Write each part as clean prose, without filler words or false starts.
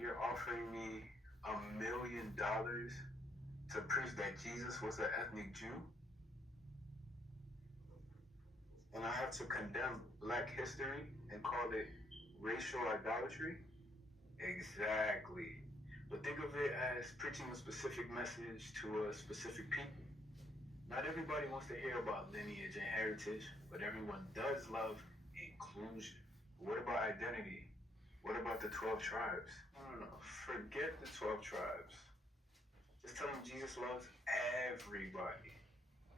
you're offering me $1 million to preach that Jesus was an ethnic Jew? And I have to condemn black history and call it racial idolatry? Exactly. But think of it as preaching a specific message to a specific people. Not everybody wants to hear about lineage and heritage, but everyone does love inclusion. What about identity? What about the 12 tribes? No. Forget the 12 tribes. Just tell them Jesus loves everybody.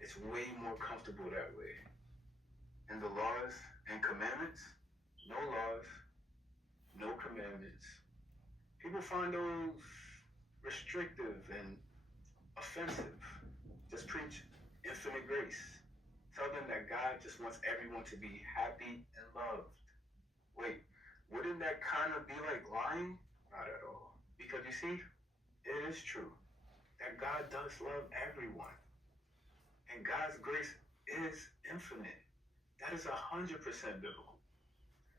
It's way more comfortable that way. And the laws and commandments? No laws, no commandments. People find those restrictive and offensive. Just preach infinite grace. Tell them that God just wants everyone to be happy and loved. Wait, wouldn't that kind of be like lying? Not at all. Because you see, it is true that God does love everyone. And God's grace is infinite. That is 100% biblical.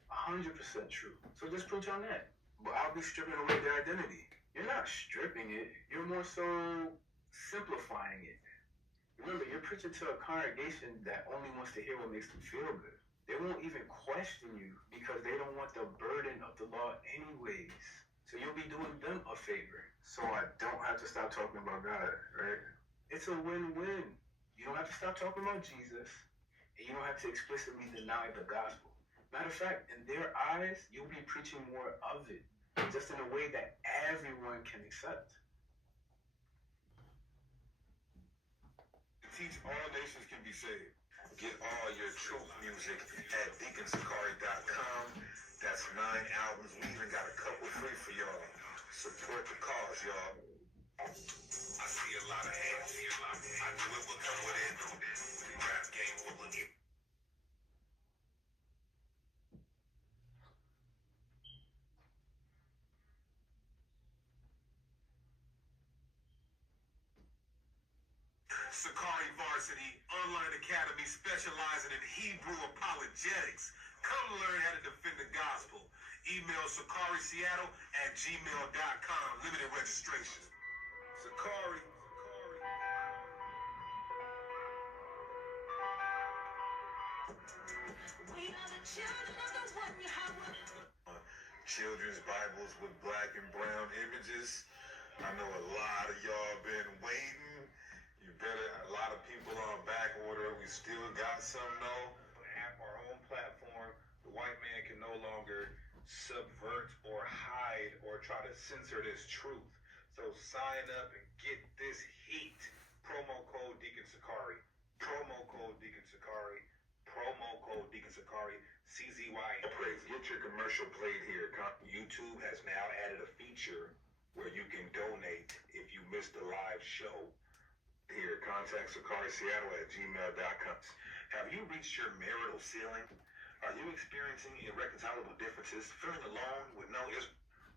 100% true. So just preach on that. But I'll be stripping away their identity. You're not stripping it. You're more so simplifying it. Remember, you're preaching to a congregation that only wants to hear what makes them feel good. They won't even question you because they don't want the burden of the law anyways. So you'll be doing them a favor. So I don't have to stop talking about God, right? It's a win-win. You don't have to stop talking about Jesus, and you don't have to explicitly deny the gospel. Matter of fact, in their eyes, you'll be preaching more of it, just in a way that everyone can accept. Teach all nations can be saved. Get all your truth music at deaconsakari.com. That's 9 albums. We even got a couple free for y'all. Support the cause, y'all. I see a lot of hate. I knew it would come with it. Rap game full of you. Sakari Varsity Online Academy specializing in Hebrew apologetics. Come learn how to defend the gospel. Email sakariseattle@gmail.com. Limited registration. Sakari. We are the children of the one Yahweh. Children's Bibles with black and brown images. I know a lot of y'all been waiting. A lot of people on back order. We still got some though. Have our own platform. The white man can no longer subvert or hide or try to censor this truth. So sign up and get this heat. Promo code Deacon Sakari. Promo code Deacon Sakari. Promo code Deacon Sakari. CZY. Praise. Get your commercial played here. YouTube has now added a feature where you can donate if you missed the live show. Here, contact SakariSeattle@gmail.com. Have you reached your marital ceiling? Are you experiencing irreconcilable differences? Feeling alone with no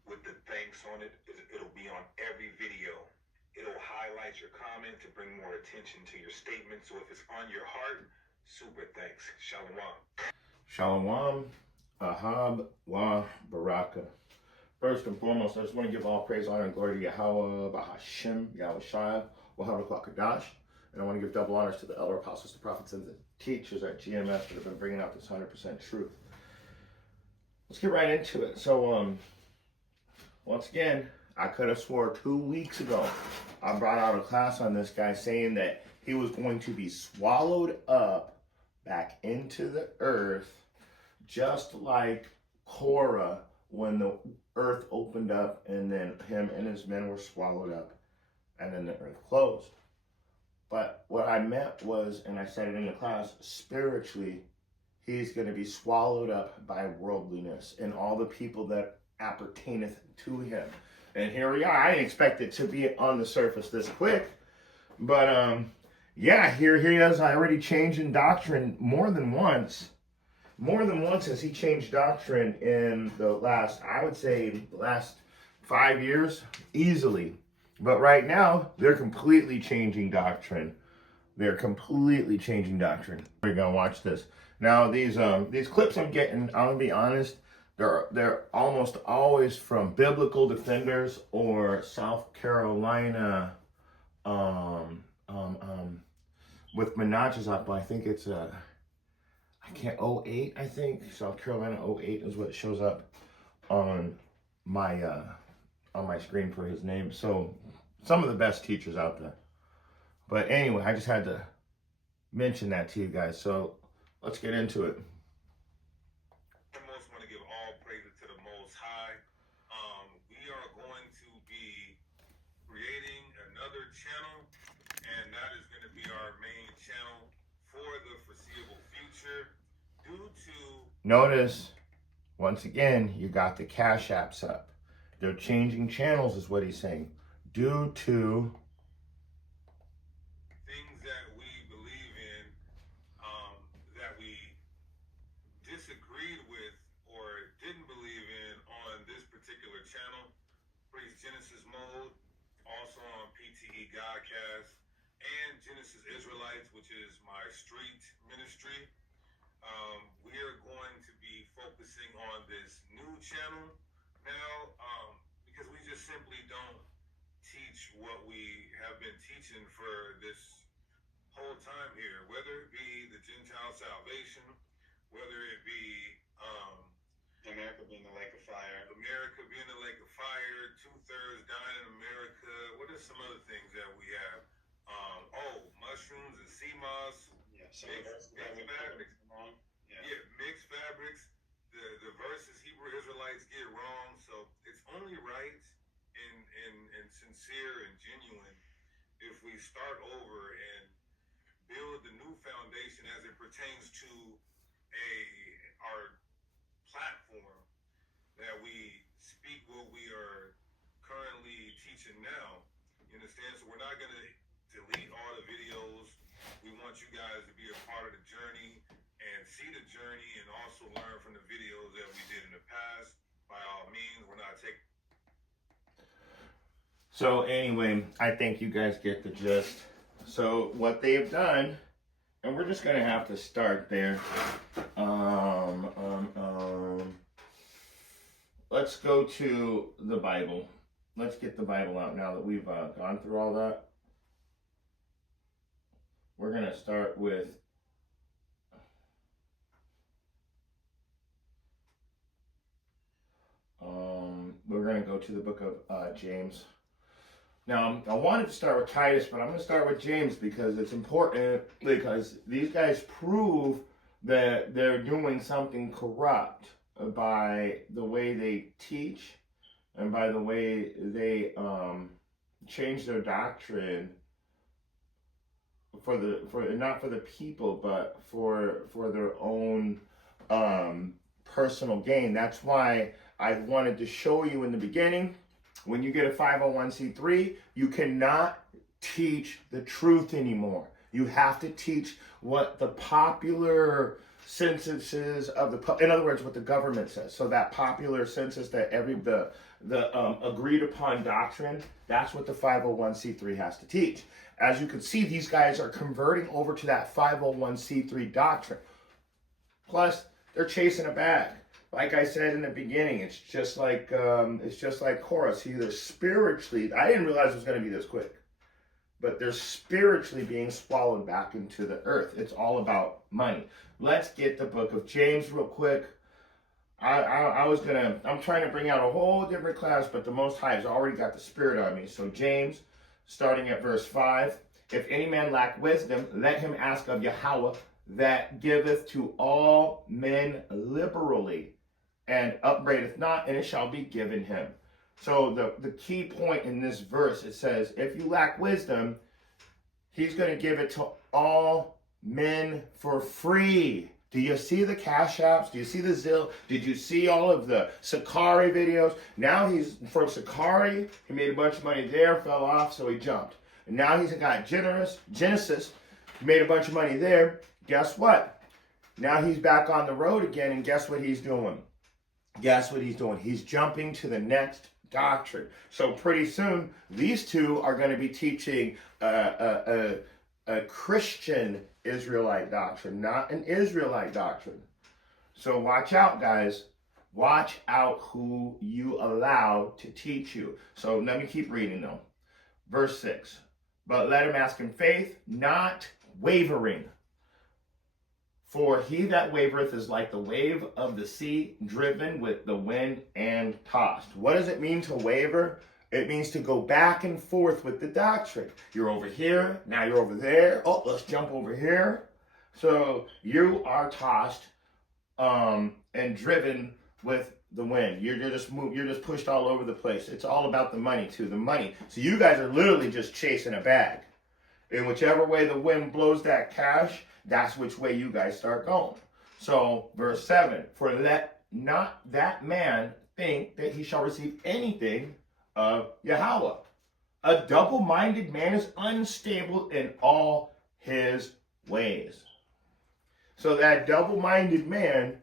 with the thanks on it? It'll be on every video. It'll highlight your comment to bring more attention to your statement. So if it's on your heart, super thanks. Shalom. Shalom, Ahab, wa Baraka. First and foremost, I just want to give all praise, honor, and glory to Yahweh, Bahashem, Yahweh Shai, Wahab Kadash. And I want to give double honors to the elder apostles, the prophets, and the teachers at GMS that have been bringing out this 100% truth. Let's get right into it. So, once again, I could have swore 2 weeks ago, I brought out a class on this guy saying that he was going to be swallowed up back into the earth, just like Korah when the earth opened up and then him and his men were swallowed up and then the earth closed. But what I meant was, and I said it in the class, spiritually, he's going to be swallowed up by worldliness and all the people that appertaineth to him. And here we are. I didn't expect it to be on the surface this quick. But, yeah, here he is. I already changed in doctrine more than once. More than once has he changed doctrine in the last, I would say, the last 5 years, easily. But right now, they're completely changing doctrine. They're completely changing doctrine. We're going to watch this. Now, these clips I'm getting, I'm going to be honest, they're almost always from Biblical Defenders or South Carolina, with Menach's up. I think it's I can't, '08, I think. South Carolina '08 is what shows up on my screen for his name. So some of the best teachers out there. But anyway, I just had to mention that to you guys. So let's get into it. I most want to give all praises to the Most High. We are going to be creating another channel, and that is going to be our main channel for the foreseeable future. Due to Notice, once again, you got the Cash Apps up. They're changing channels, is what he's saying, due to things that we believe in, that we disagreed with or didn't believe in on this particular channel, Priest Genesis Mode, also on PTE Godcast, and Genesis Israelites, which is my street ministry. We are going to be focusing on this new channel now, because we just simply don't teach what we have been teaching for this whole time here, whether it be the Gentile salvation, whether it be America being the lake of fire. America being the lake of fire, 2/3 dying in America. What are some other things that we have? Mushrooms and sea moss. Yeah, Mixed fabrics. Yeah, mixed fabrics. The verses Hebrew Israelites get wrong, so it's only right and sincere and genuine if we start over and build the new foundation as it pertains to our platform, that we speak what we are currently teaching now. You understand? So we're not going to delete all the videos. We want you guys to be a part of the journey and see the journey and also learn from the videos that we did in the past. By all means, we're not taking. So anyway, I think you guys get the gist. So what they've done, and we're just gonna have to start there. Let's go to the Bible. Let's get the Bible out now that we've gone through all that. We're gonna start with we're going to go to the book of James. Now, I wanted to start with Titus, but I'm going to start with James because it's important, because these guys prove that they're doing something corrupt by the way they teach and by the way they change their doctrine for not for the people, but for their own personal gain. That's why I wanted to show you in the beginning, when you get a 501c3, you cannot teach the truth anymore. You have to teach what the popular censuses of in other words, what the government says. So that popular census that the agreed upon doctrine, that's what the 501c3 has to teach. As you can see, these guys are converting over to that 501c3 doctrine. Plus, they're chasing a bag. Like I said in the beginning, it's just like Chorus. Either spiritually, I didn't realize it was going to be this quick, but they're spiritually being swallowed back into the earth. It's all about money. Let's get the book of James real quick. I'm trying to bring out a whole different class, but the Most High has already got the Spirit on me. So James, starting at verse 5, if any man lack wisdom, let him ask of Yahweh, that giveth to all men liberally, and upbraideth not, and it shall be given him. So the key point in this verse, it says, if you lack wisdom, he's going to give it to all men for free. Do you see the Cash Apps? Do you see the Zelle? Did you see all of the Sakari videos? Now he's from Sakari. He made a bunch of money there, fell off, so he jumped. And now he's got Genesis. He made a bunch of money there. Guess what? Now he's back on the road again, and guess what he's doing? He's jumping to the next doctrine. So pretty soon, these two are going to be teaching a Christian Israelite doctrine, not an Israelite doctrine. So watch out, guys. Watch out who you allow to teach you. So let me keep reading though. Verse 6. But let him ask in faith, not wavering. For he that wavereth is like the wave of the sea, driven with the wind and tossed. What does it mean to waver? It means to go back and forth with the doctrine. You're over here, now you're over there. Oh, let's jump over here. So you are tossed and driven with the wind. You're just pushed all over the place. It's all about the money too, the money. So you guys are literally just chasing a bag. And whichever way the wind blows that cash, that's which way you guys start going. So verse 7, for let not that man think that he shall receive anything of Yahweh. A double-minded man is unstable in all his ways. So that double-minded man,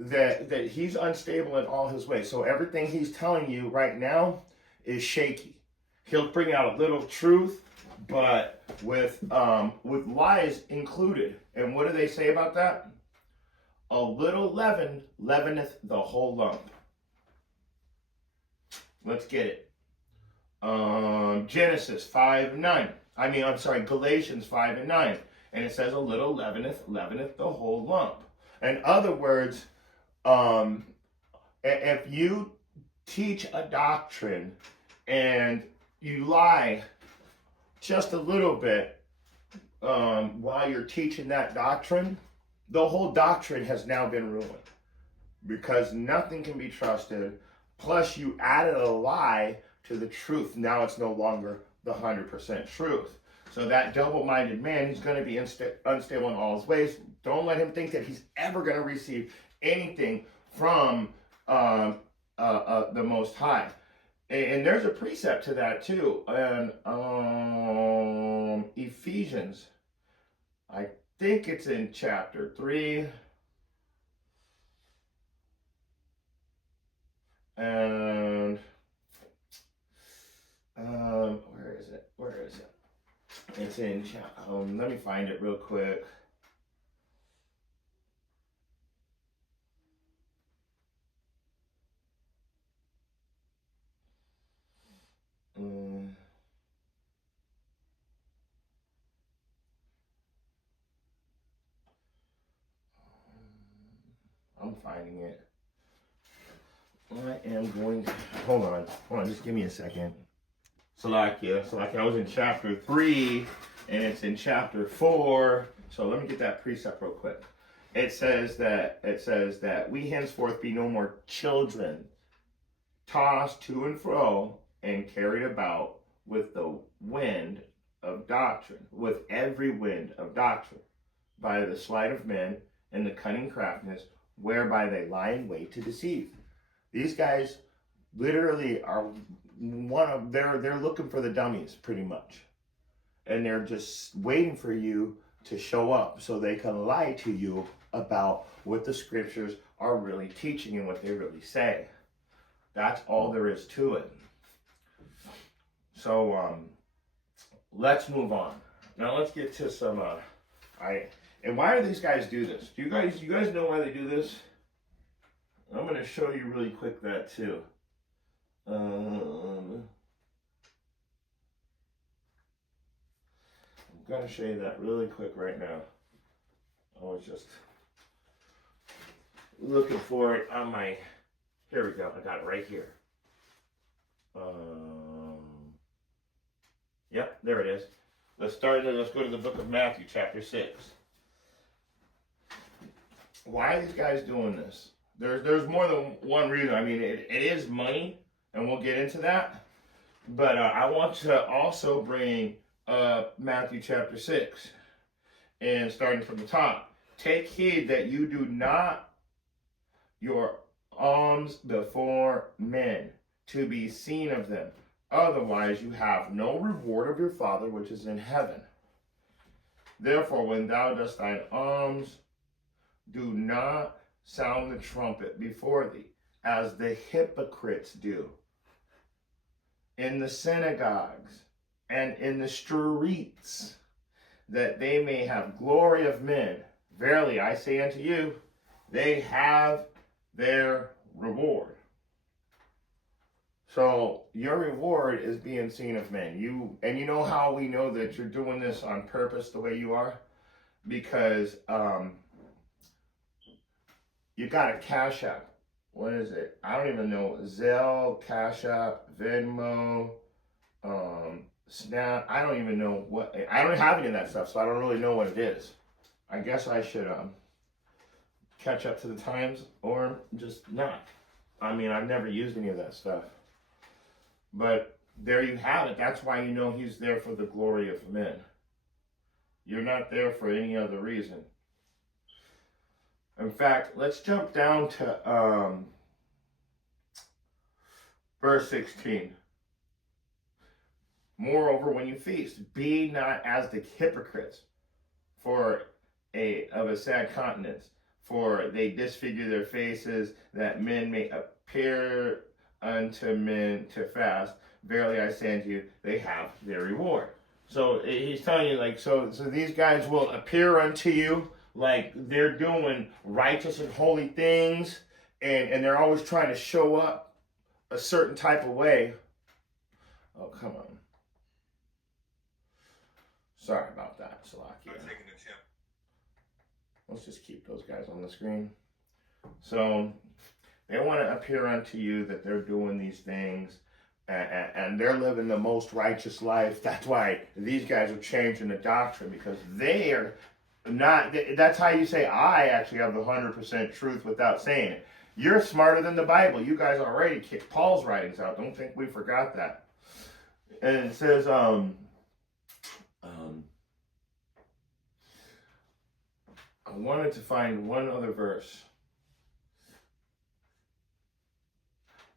that he's unstable in all his ways. So everything he's telling you right now is shaky. He'll bring out a little truth, but with lies included. And what do they say about that? A little leaven leaveneth the whole lump. Let's get it. Galatians 5:9. And it says a little leaveneth the whole lump. In other words, if you teach a doctrine and you lie just a little bit while you're teaching that doctrine, the whole doctrine has now been ruined because nothing can be trusted. Plus, you added a lie to the truth. Now it's no longer the 100% truth. So that double-minded man, he's going to be unstable in all his ways. Don't let him think that he's ever going to receive anything from the Most High. And there's a precept to that too. And Ephesians, I think it's in chapter 3. And where is it? It's in let me find it real quick. I'm finding it. I am going to, hold on, just give me a second. Salakia, I was in chapter 3, and it's in chapter 4, so let me get that precept real quick. It says that we henceforth be no more children, tossed to and fro, and carried about with the wind of doctrine, with every wind of doctrine, by the sleight of men and the cunning craftiness, whereby they lie in wait to deceive. These guys literally are they're looking for the dummies pretty much. And they're just waiting for you to show up so they can lie to you about what the scriptures are really teaching and what they really say. That's all there is to it. So let's move on. Now let's get to some and why do these guys do this? You guys know why they do this? I'm going to show you really quick that too. I'm going to show you that really quick right now. I was just looking for it on my, here we go, I got it right here. Yep, there it is. Let's go to the book of Matthew, chapter 6. Why are these guys doing this? There's more than one reason. I mean, it is money, and we'll get into that. But I want to also bring Matthew chapter 6, and starting from the top. Take heed that you do not your alms before men, to be seen of them. Otherwise you have no reward of your Father which is in heaven. Therefore, when thou dost thine alms, do not sound the trumpet before thee, as the hypocrites do in the synagogues and in the streets, that they may have glory of men. Verily I say unto you, They have their reward. So your reward is being seen of men. You know how we know that you're doing this on purpose the way you are? Because you got a Cash App. What is it? I don't even know. Zelle, Cash App, Venmo, Snap. I don't even know what. I don't have any of that stuff, so I don't really know what it is. I guess I should catch up to the times or just not. I mean, I've never used any of that stuff. But there you have it. That's why you know he's there for the glory of men. You're not there for any other reason. In fact, let's jump down to verse 16. Moreover, when you feast, be not as the hypocrites of a sad countenance, for they disfigure their faces, that men may appear unto men to fast. Verily I say unto you, they have their reward. So he's telling you, like, so these guys will appear unto you like they're doing righteous and holy things, and they're always trying to show up a certain type of way. Oh, come on. Sorry about that, Salakia. Let's just keep those guys on the screen. So they want to appear unto you that they're doing these things, and they're living the most righteous life. That's why these guys are changing the doctrine, because they are not. That's how you say, I actually have the 100% truth without saying it. You're smarter than the Bible. You guys already kicked Paul's writings out. Don't think we forgot that. And it says, I wanted to find one other verse.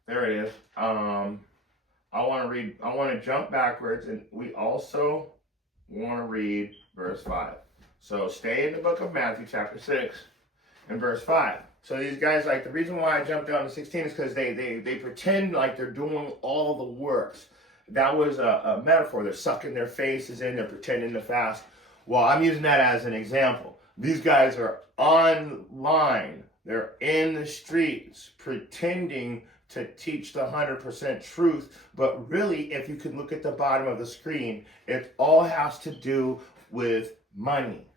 There it is. I want to jump backwards, and we also want to read verse 5. So stay in the book of Matthew, chapter 6, and verse 5. So these guys, like, the reason why I jumped down to 16 is because they pretend like they're doing all the works. That was a metaphor. They're sucking their faces in, they're pretending to fast. Well, I'm using that as an example. These guys are online. They're in the streets pretending to teach the 100% truth. But really, if you could look at the bottom of the screen, it all has to do with money.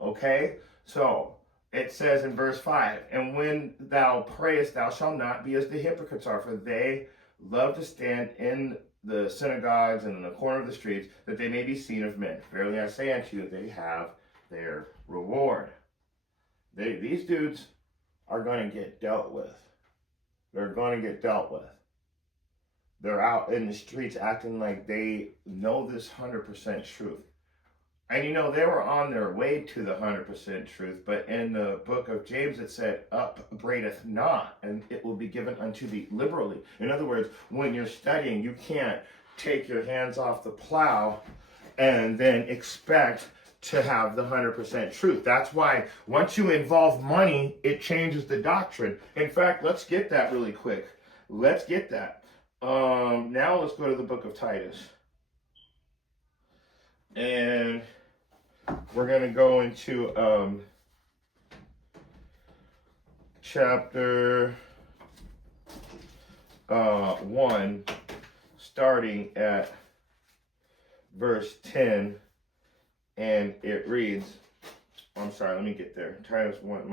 Okay? So it says in verse 5, and when thou prayest, thou shalt not be as the hypocrites are, for they love to stand in the synagogues and in the corner of the streets, that they may be seen of men. Verily I say unto you, they have their reward. These dudes are going to get dealt with. They're going to get dealt with. They're out in the streets acting like they know this 100% truth. And you know, they were on their way to the 100% truth, but in the book of James it said, upbraideth not, and it will be given unto thee liberally. In other words, when you're studying, you can't take your hands off the plow and then expect to have the 100% truth. That's why once you involve money, it changes the doctrine. In fact, let's get that really quick. Let's get that. Now let's go to the book of Titus. And we're going to go into chapter 1, starting at verse 10. And it reads, I'm sorry, let me get there. Titus 1,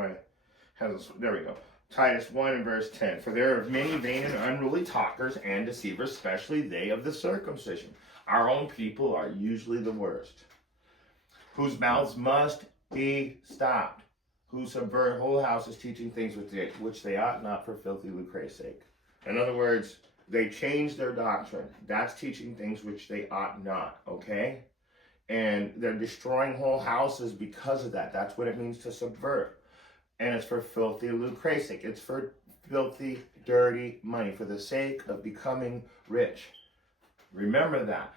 there we go. Titus 1 and verse 10. For there are many vain and unruly talkers and deceivers, especially they of the circumcision. Our own people are usually the worst, whose mouths must be stopped, who subvert whole houses, teaching things which they ought not, for filthy lucre's sake. In other words, they change their doctrine. That's teaching things which they ought not, okay? And they're destroying whole houses because of that. That's what it means to subvert. And it's for filthy lucre's sake. It's for filthy, dirty money, for the sake of becoming rich. Remember that.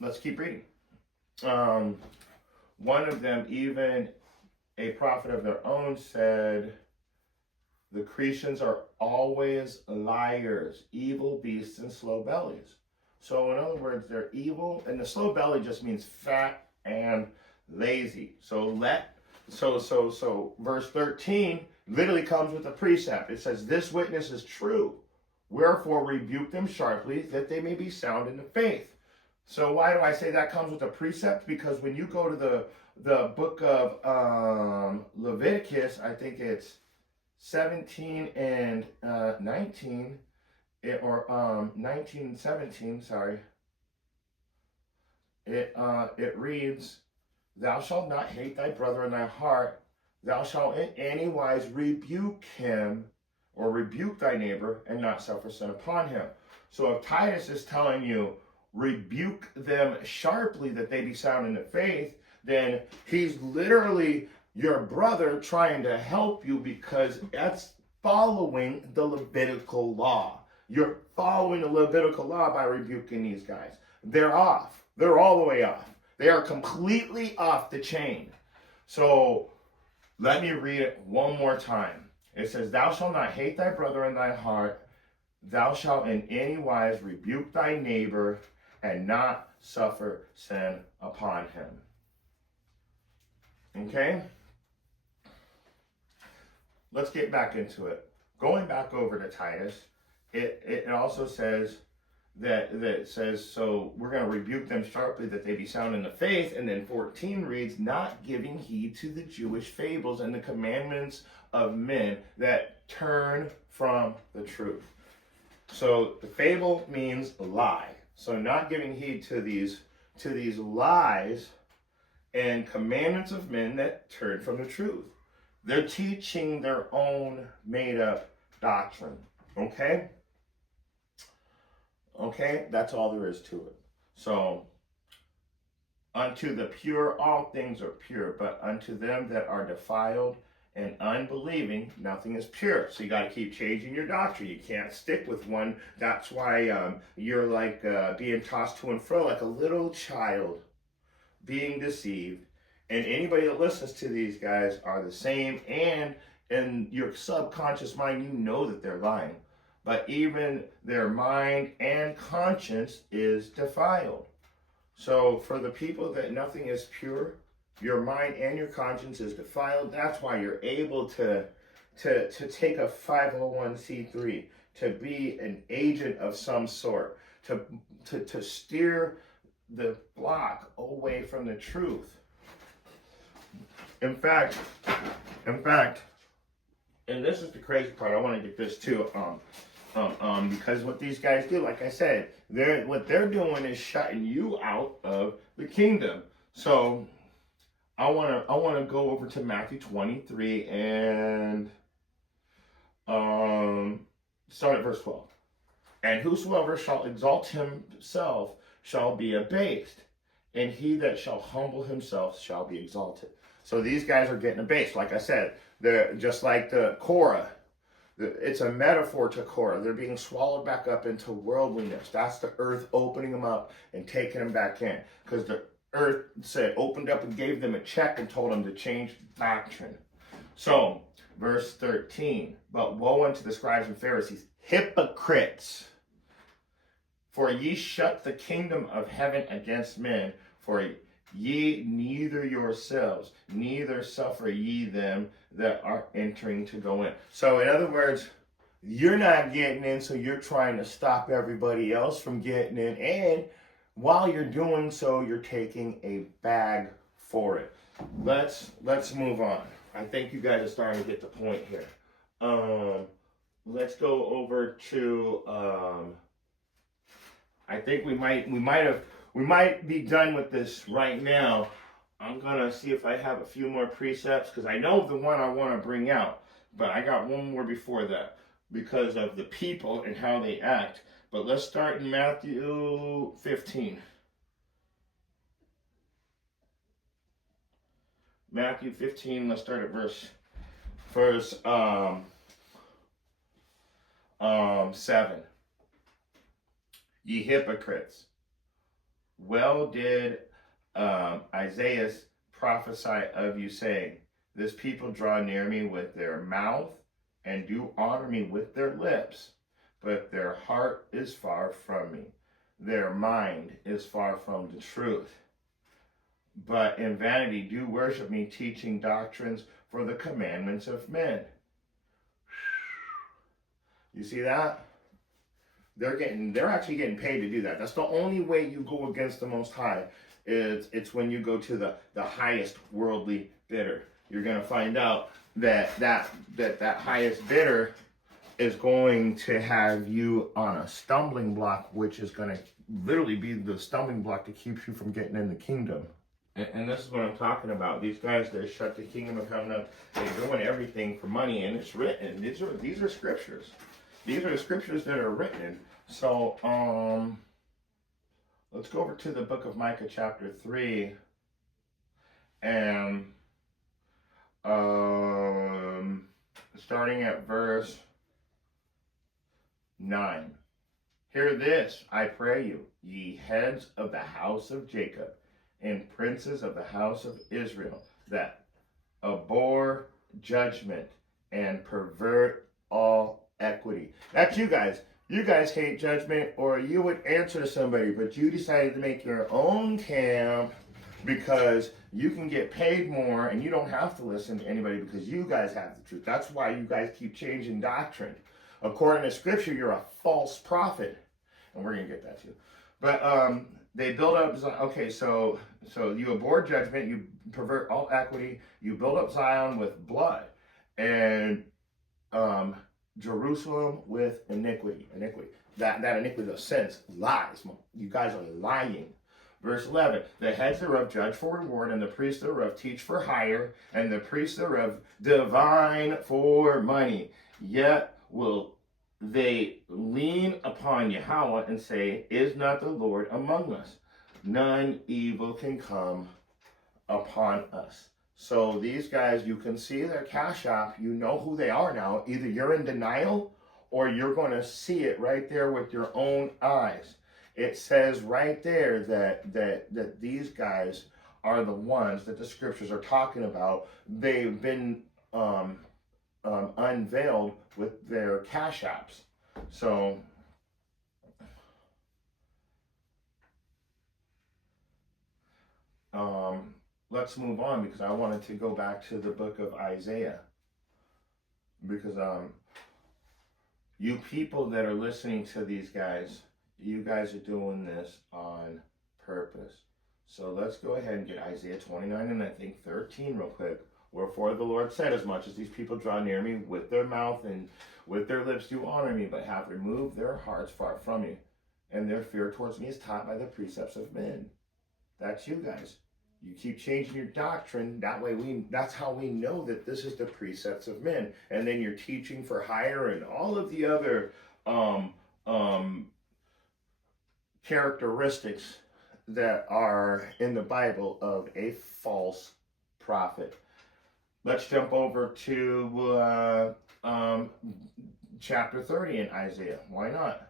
Let's keep reading. One of them, even a prophet of their own, said, the Cretans are always liars, evil beasts, and slow bellies. So in other words, they're evil, and the slow belly just means fat and lazy. So let So verse 13 literally comes with a precept. It says, this witness is true. Wherefore rebuke them sharply, that they may be sound in the faith. So why do I say that comes with a precept? Because when you go to the book of Leviticus, I think it's 17 and 19, or 19 and 17, sorry. It reads, thou shalt not hate thy brother in thy heart. Thou shalt in any wise rebuke him, or rebuke thy neighbor, and not suffer sin upon him. So if Titus is telling you, rebuke them sharply that they be sound in the faith, then he's literally your brother trying to help you, because that's following the Levitical law. You're following the Levitical law by rebuking these guys. They're off. They're all the way off. They are completely off the chain. So let me read it one more time. It says, thou shalt not hate thy brother in thy heart. Thou shalt in any wise rebuke thy neighbor, and not suffer sin upon him. Okay? Let's get back into it. Going back over to Titus, it also says that says, so we're going to rebuke them sharply that they be sound in the faith. And then 14 reads, not giving heed to the Jewish fables and the commandments of men that turn from the truth. So the fable means lie. So not giving heed to these lies and commandments of men that turn from the truth. They're teaching their own made-up doctrine. Okay? Okay? That's all there is to it. So, unto the pure all things are pure, but unto them that are defiled and unbelieving, nothing is pure. So you got to keep changing your doctrine. You can't stick with one. That's why you're like being tossed to and fro like a little child, being deceived. And anybody that listens to these guys are the same. And in your subconscious mind, you know that they're lying. But even their mind and conscience is defiled. So for the people that nothing is pure, your mind and your conscience is defiled. That's why you're able to take a 501c3, to be an agent of some sort, to steer the flock away from the truth. In fact, and this is the crazy part. I want to get this too, because what these guys do, like I said, what they're doing is shutting you out of the kingdom. So I want to go over to Matthew 23 and start at verse 12. And whosoever shall exalt himself shall be abased, and he that shall humble himself shall be exalted. So these guys are getting abased. Like I said, they're just like the Korah. It's a metaphor to Korah. They're being swallowed back up into worldliness. That's the earth opening them up and taking them back in. Because the earth opened up and gave them a check and told them to change doctrine. So, verse 13. But woe unto the scribes and Pharisees, hypocrites! For ye shut the kingdom of heaven against men, for ye neither yourselves, neither suffer ye them that are entering to go in. So in other words, you're not getting in, so you're trying to stop everybody else from getting in. And while you're doing so, you're taking a bag for it. Let's move on. I think you guys are starting to get the point here. Let's go over to I think we might be done with this right now. I'm gonna see if I have a few more precepts, because I know the one I want to bring out, but I got one more before that because of the people and how they act. But let's start in Matthew 15. Matthew 15, let's start at verse 7. Ye hypocrites, well did Isaiah prophesy of you, saying, this people draw near me with their mouth, and do honor me with their lips, but their heart is far from me. Their mind is far from the truth. but in vanity do worship me, teaching doctrines for the commandments of men. You see that? They're actually getting paid to do that. That's the only way you go against the Most High. It's when you go to the highest worldly bidder. You're gonna find out that highest bidder is going to have you on a stumbling block, which is going to literally be the stumbling block to keep you from getting in the kingdom. And this is what I'm talking about. These guys that shut the kingdom of heaven up, they're doing everything for money, and it's written. These are scriptures. These are the scriptures that are written. So let's go over to the book of Micah chapter 3, and starting at verse 9. Hear this, I pray you, ye heads of the house of Jacob, and princes of the house of Israel, that abhor judgment and pervert all equity. That's you guys. You guys hate judgment, or you would answer to somebody, but you decided to make your own camp because you can get paid more and you don't have to listen to anybody because you guys have the truth. That's why you guys keep changing doctrine. According to scripture, you're a false prophet. And we're going to get that too. But they build up, okay, so you abhor judgment, you pervert all equity, you build up Zion with blood, and Jerusalem with iniquity. That iniquity of sense, lies. You guys are lying. Verse 11, the heads thereof judge for reward, and the priests thereof teach for hire, and the priests thereof divine for money. Yet will they lean upon Yahweh and say, is not the Lord among us? None evil can come upon us. So these guys, you can see their cash app. You know who they are now. Either you're in denial or you're going to see it right there with your own eyes. It says right there that these guys are the ones that the scriptures are talking about. They've been unveiled with their cash apps. So let's move on, because I wanted to go back to the book of Isaiah, because you people that are listening to these guys, you guys are doing this on purpose. So let's go ahead and get Isaiah 29 and I think 13 real quick. Wherefore the Lord said, as much as these people draw near me with their mouth and with their lips do honor me, but have removed their hearts far from me, and their fear towards me is taught by the precepts of men. That's you guys. You keep changing your doctrine. That way that's how we know that this is the precepts of men. And then you're teaching for hire and all of the other characteristics that are in the Bible of a false prophet. Let's jump over to chapter 30 in Isaiah. Why not?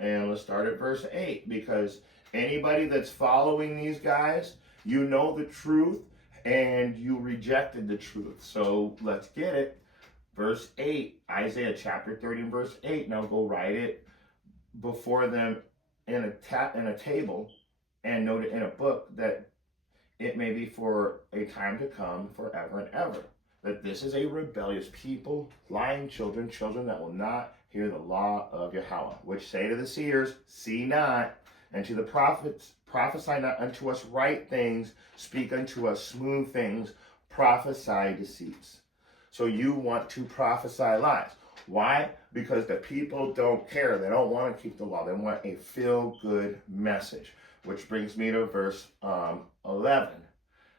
And let's start at verse 8, because anybody that's following these guys, you know the truth and you rejected the truth. So let's get it. Verse 8, Isaiah chapter 30 and verse 8. Now go write it before them in a table, and note it in a book, that it may be for a time to come, forever and ever. That this is a rebellious people, lying children that will not hear the law of Yahweh, which say to the seers, see not, and to the prophets, prophesy not unto us right things, speak unto us smooth things, prophesy deceits. So you want to prophesy lies. Why? Because the people don't care. They don't want to keep the law. They want a feel-good message. Which brings me to verse 11.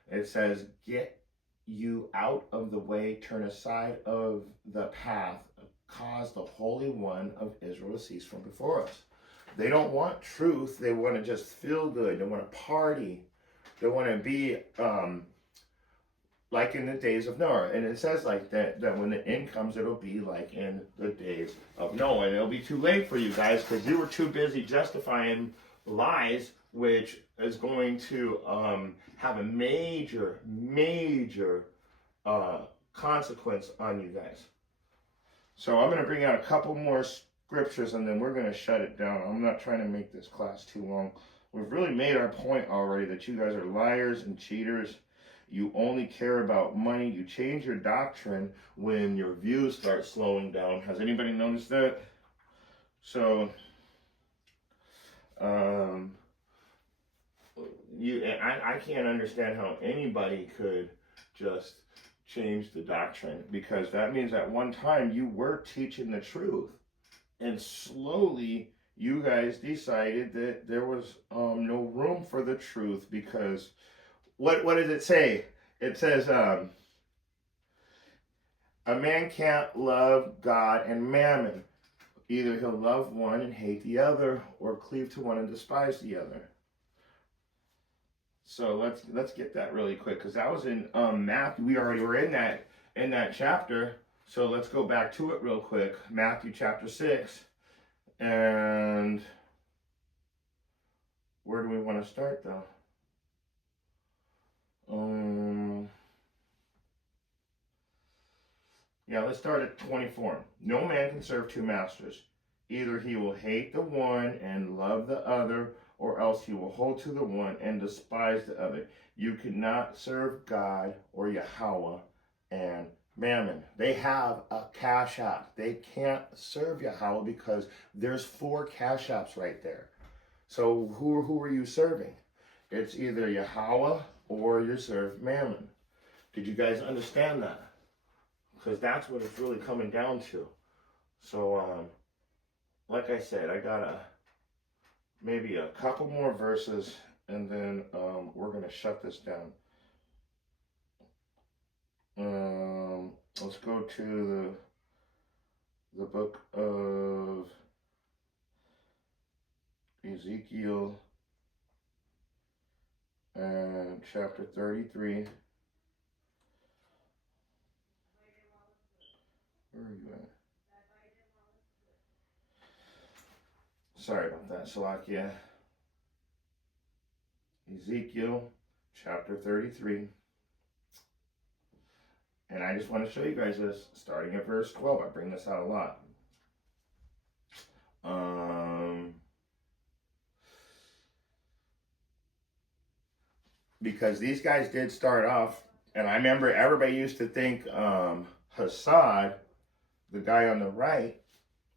It says, get you out of the way, turn aside of the path, cause the Holy One of Israel to cease from before us. They don't want truth. They want to just feel good. They want to party. They want to be like in the days of Noah. And it says like that when the end comes, it'll be like in the days of Noah. And it'll be too late for you guys, because you were too busy justifying lies, which is going to have a major consequence on you guys. So I'm going to bring out a couple more scriptures and then we're going to shut it down. I'm not trying to make this class too long. we've really made our point already that you guys are liars and cheaters. You only care about money. You change your doctrine when your views start slowing down. Has anybody noticed that? So, I can't understand how anybody could just change the doctrine, because that means at one time you were teaching the truth, and slowly you guys decided that there was no room for the truth, because what does it say? It says a man can't love God and mammon. Either he'll love one and hate the other, or cleave to one and despise the other. So let's get that really quick, because that was in Matthew. We already were in that chapter. So let's go back to it real quick. Matthew chapter 6. And where do we want to start though? Yeah, let's start at 24. No man can serve two masters. Either he will hate the one and love the other, or else he will hold to the one and despise the other. You cannot serve God or Yahweh and mammon. They have a cash app. They can't serve Yahweh because there's 4 cash apps right there. So who are you serving? It's either Yahweh or you serve mammon. Did you guys understand that? Because that's what it's really coming down to. So, like I said, I got maybe a couple more verses, and then we're going to shut this down. Let's go to the book of Ezekiel, and chapter 33. Where are you at? Sorry about that, Salakia. Ezekiel chapter 33. And I just want to show you guys this, starting at verse 12. I bring this out a lot. Because these guys did start off, and I remember everybody used to think Hassad, the guy on the right,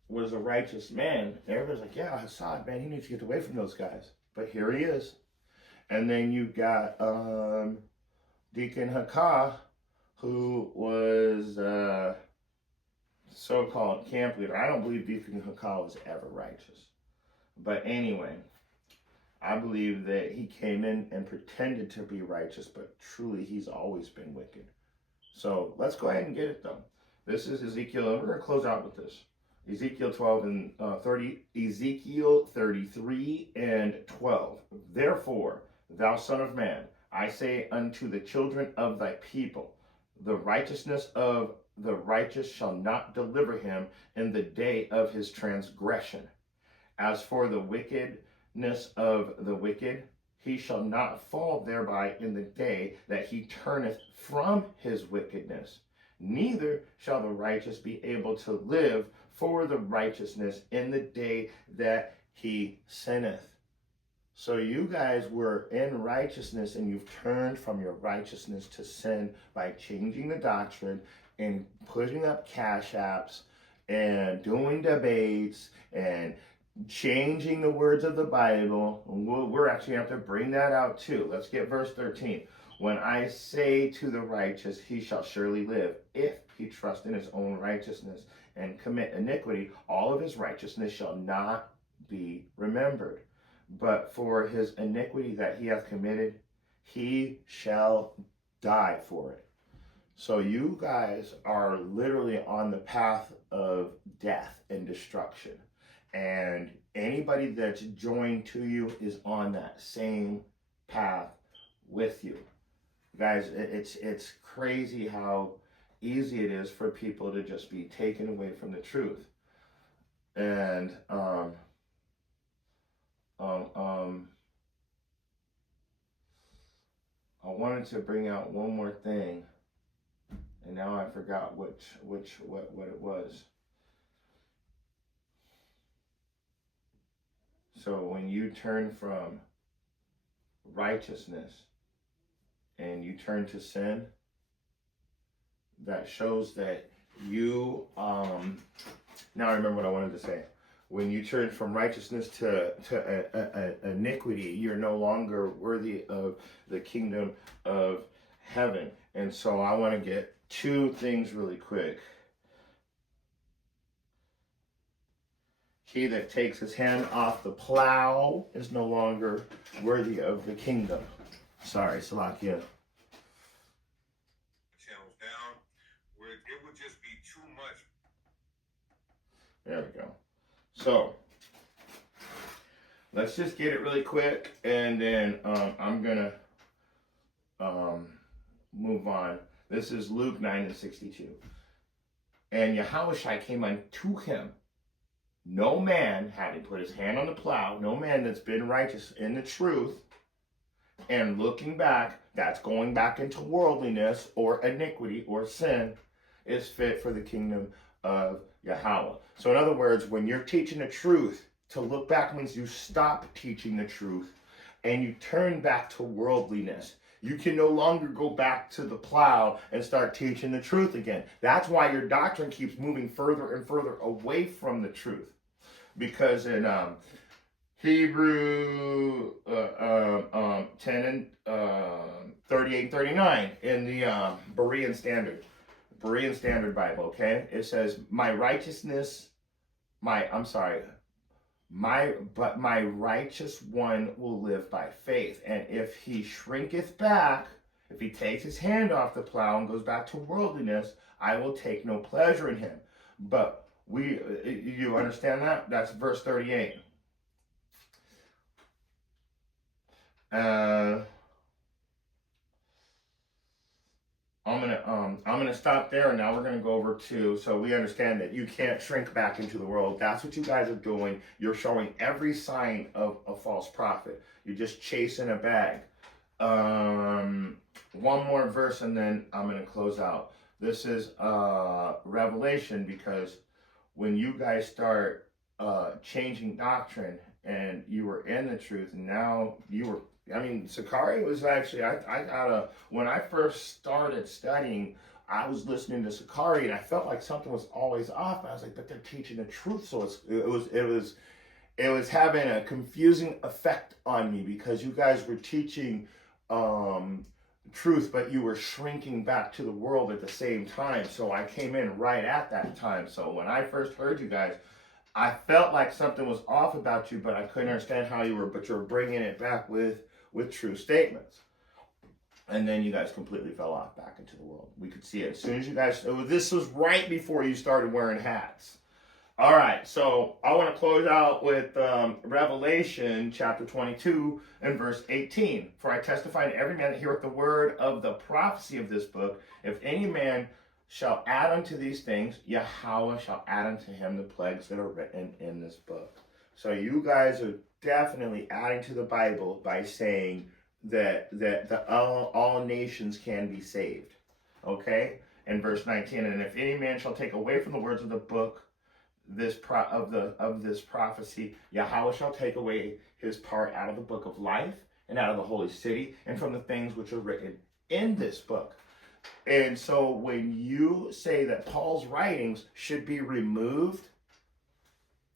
was a righteous man. And everybody's like, yeah, Hassad, man, he needs to get away from those guys. But here he is. And then you got Deacon Hakah, who was so-called camp leader. I don't believe Deacon Hakah was ever righteous. But anyway, I believe that he came in and pretended to be righteous, but truly he's always been wicked. So let's go ahead and get it though. This is Ezekiel. We're going to close out with this. Ezekiel 12 and 30. Ezekiel 33 and 12. Therefore, thou son of man, I say unto the children of thy people, the righteousness of the righteous shall not deliver him in the day of his transgression. As for the wickedness of the wicked, he shall not fall thereby in the day that he turneth from his wickedness. Neither shall the righteous be able to live for the righteousness in the day that he sinneth. So you guys were in righteousness, and you've turned from your righteousness to sin by changing the doctrine and putting up cash apps and doing debates and changing the words of the Bible. We're actually going to have to bring that out too. Let's get verse 13. When I say to the righteous, he shall surely live, if he trust in his own righteousness and commit iniquity, all of his righteousness shall not be remembered. But for his iniquity that he hath committed, he shall die for it. So you guys are literally on the path of death and destruction. And anybody that's joined to you is on that same path with you. Guys, it's crazy how easy it is for people to just be taken away from the truth. And I wanted to bring out one more thing, and now I forgot what it was. So when you turn from righteousness and you turn to sin, that shows that you, now I remember what I wanted to say. When you turn from righteousness to iniquity, you're no longer worthy of the kingdom of heaven. And so I want to get two things really quick. He that takes his hand off the plow is no longer worthy of the kingdom. Sorry, Salakia. Channels down, where it would just be too much. There we go. So, let's just get it really quick, and then I'm going to move on. This is Luke 9:62. And Yahushua came unto him. No man, having put his hand on the plow, no man that's been righteous in the truth, and looking back, that's going back into worldliness or iniquity or sin, is fit for the kingdom of Yahweh. So in other words, when you're teaching the truth, to look back means you stop teaching the truth and you turn back to worldliness. You can no longer go back to the plow and start teaching the truth again. That's why your doctrine keeps moving further and further away from the truth. Because in Hebrew 10 and 38 and 39 in the Berean Standard Bible, okay? It says, my righteous one will live by faith. And if he shrinketh back, if he takes his hand off the plow and goes back to worldliness, I will take no pleasure in him. But you understand that? That's verse 38. I'm gonna stop there, and now we're gonna go over to, so we understand that you can't shrink back into the world. That's what you guys are doing. You're showing every sign of a false prophet. You're just chasing a bag. One more verse, and then I'm gonna close out. This is Revelation, because when you guys start changing doctrine, and you were in the truth, and now you were, Sakari was actually, when I first started studying, I was listening to Sakari, and I felt like something was always off. I was like, but they're teaching the truth, so it was having a confusing effect on me, because you guys were teaching truth, but you were shrinking back to the world at the same time. So I came in right at that time. So when I first heard you guys, I felt like something was off about you, but I couldn't understand how you were bringing it back with true statements. And then you guys completely fell off back into the world. We could see it. As soon as you guys, this was right before you started wearing hats. All right, so I want to close out with Revelation chapter 22 and verse 18. For I testify to every man that heareth the word of the prophecy of this book, if any man shall add unto these things, Yahweh shall add unto him the plagues that are written in this book. So you guys are definitely adding to the Bible by saying that all nations can be saved. Okay? In verse 19, and if any man shall take away from the words of the book of this prophecy, Yahweh shall take away his part out of the book of life and out of the holy city and from the things which are written in this book. And so when you say that Paul's writings should be removed,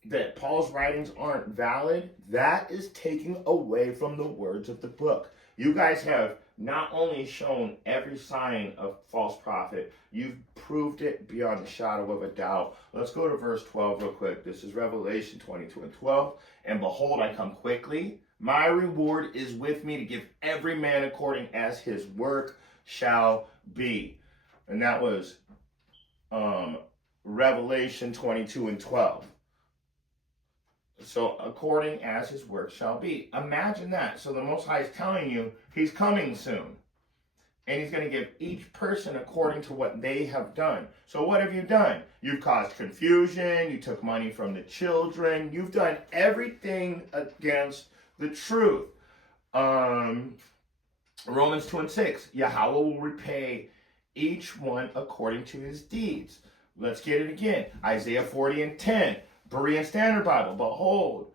that Paul's writings aren't valid, that is taking away from the words of the book. You guys have not only shown every sign of false prophet, you've proved it beyond the shadow of a doubt. Let's go to verse 12 real quick. This is Revelation 22 and 12. And behold, I come quickly. My reward is with me to give every man according as his work shall be. And that was Revelation 22 and 12. So according as his work shall be. Imagine that. So the Most High is telling you he's coming soon. And he's going to give each person according to what they have done. So what have you done? You've caused confusion. You took money from the children. You've done everything against the truth. Romans 2 and 6. Yahweh will repay each one according to his deeds. Let's get it again. Isaiah 40 and 10. Berean Standard Bible. Behold,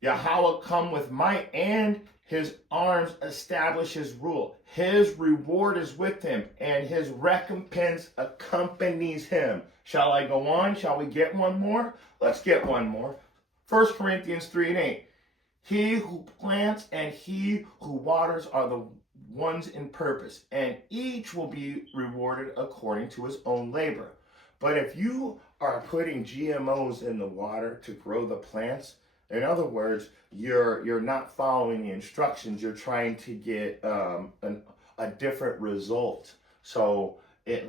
Yahweh come with might and His arms establish his rule. His reward is with him, and his recompense accompanies him. Shall I go on? Shall we get one more? Let's get one more. 1 Corinthians 3:8. He who plants and he who waters are the ones in purpose, and each will be rewarded according to his own labor. But if you are putting GMOs in the water to grow the plants, in other words, you're not following the instructions. You're trying to get a different result. So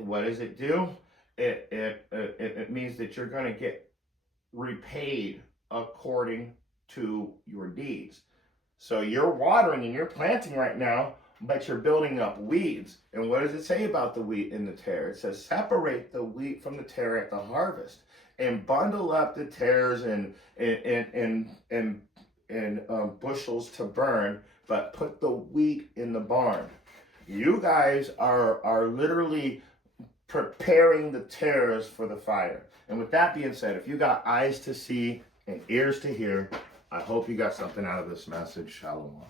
what does it do? It means that you're going to get repaid according to your deeds. So you're watering and you're planting right now, but you're building up weeds. And what does it say about the wheat and the tare? It says, separate the wheat from the tare at the harvest, and bundle up the tares in bushels to burn, but put the wheat in the barn. You guys are literally preparing the tares for the fire. And with that being said, if you got eyes to see and ears to hear, I hope you got something out of this message. Shalom.